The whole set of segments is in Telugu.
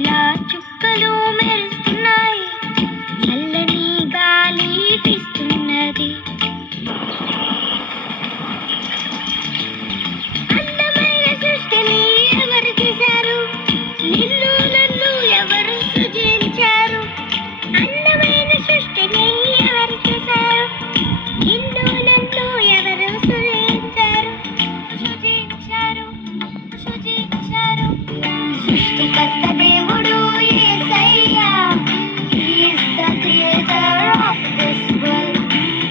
ఇలా చుక్కలు మెరుస్తున్నాయి, చల్లని గాలి వీస్తున్నది. అందమైన సృష్టిని ఎవరు చేశారు? నిన్ను నన్ను ఎవరు సృజించారు? అందమైన సృష్టిని ఎవరు చేశారు? నిన్ను నన్ను ఎవరు సృజించారు? సృజించారు సృజించారు సృష్టికర్త దేవుడు యేసయ్య. He is the creator of this world.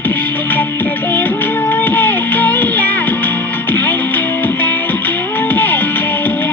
సృష్టికర్త దేవుడు యేసయ్య. Thank you యేసయ్య.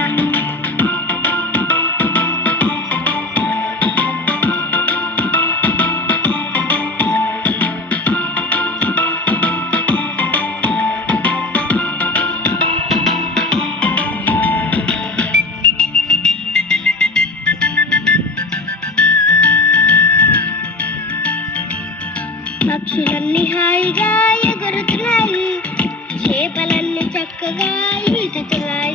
పక్షులన్నీ హాయిగా ఎగురుతున్నాయి, చేపలన్నీ చక్కగా ఈదుతున్నాయి.